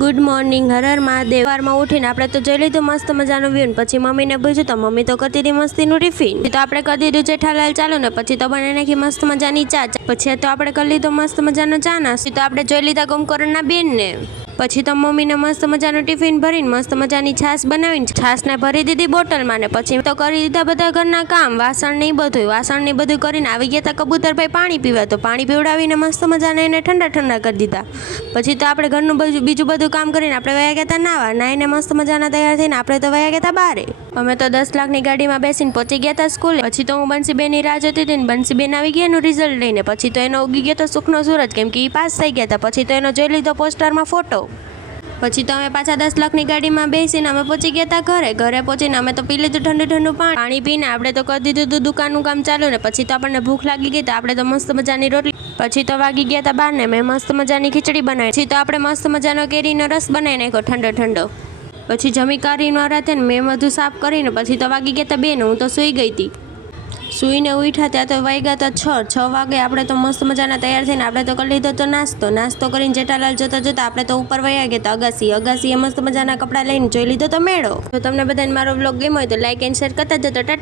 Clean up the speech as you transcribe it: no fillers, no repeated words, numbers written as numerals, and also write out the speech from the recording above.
Good morning, Har Har Mahadev. સવારમાં ઉઠીને આપણે તો જોઈ લીધું મસ્ત મજાનું વ્યૂ. પછી મમ્મીને પૂછ્યું તો મમ્મી તો કરતી હતી મસ્તીનું ટિફિન. તો આપણે કરી દીધું જેઠાલાલ ચાલુ ને પછી તો બનાવી નાખી મસ્ત મજાની ચા. પછી તો આપણે કરી લીધો મસ્ત મજાનો ચા નાસ્તો. તો આપણે જોઈ લીધા કુંભકર્ણના બેનને. પછી તો મમ્મીને મસ્ત મજાનું ટિફિન ભરીને મસ્ત મજાની છાશ બનાવીને છાશને ભરી દીધી બોટલમાં. ને પછી તો કરી દીધા બધા ઘરના કામ, વાસણ ને બધું કરીને આવી ગયા હતા કબૂતરભાઈ પાણી પીવા. તો પાણી પીવડાવીને મસ્ત મજાને એને ઠંડા કરી દીધા. પછી તો આપણે ઘરનું બીજું બધું કામ કરીને આપણે વયા ગયા હતા નાવા. નાઈને મસ્ત મજાના તૈયાર થઈને આપણે તો વયા ગયા હતા બારે. અમે તો 10 લાખની ગાડીમાં બેસીને પહોંચી ગયા હતા સ્કૂલે. પછી તો હું બંસીબેનની રાહ જોતી હતી ને બંસીબેન આવી ગયા એનું રિઝલ્ટ લઈને. પછી તો એનો ઉગી ગયો તો સુખનો સૂરજ, કેમ કે એ પાસ થઈ ગયા હતા. પછી તો એનો જોઈ લીધો પોસ્ટરમાં ફોટો. પછી તો અમે પાછા 10 લાખની ગાડીમાં બેસીને અમે પહોંચી ગયા હતા ઘરે. ઘરે પહોંચીને અમે તો પી લીધું ઠંડુ પાણી પીને આપણે તો કરી દીધું હતું દુકાનનું કામ ચાલુ. ને પછી તો આપણને ભૂખ લાગી ગઈ તો આપણે તો મસ્ત મજાની રોટલી. પછી તો વાગી ગયા હતા 12 ને મેં મસ્ત મજાની ખીચડી બનાવી. પછી તો આપણે મસ્ત મજાનો કેરીનો રસ બનાવી નાખ્યો ઠંડો. પછી જમી કાઢીને રાતે ને મેં બધું સાફ કરીને પછી તો વાગી ગયા હતા 2 ને હું તો સૂઈ ગઈ હતી. સૂઈને ઉઠ્યા ત્યાં તો વાગ્યા હતા 6 વાગે. આપણે તો મસ્ત મજાના તૈયાર થઈને આપણે તો કરી લીધો તો નાસ્તો કરીને જેઠાલાલ જોતા આપણે તો ઉપર વયા ગયા હતા અગાસીએ મસ્ત મજાના કપડાં લઈને જોઈ લીધો તો મેળો. જો તમને બધાને મારો વ્લોગ ગમ્યો હોય તો લાઈક એન્ડ શેર કરતા જતો. ટાટા.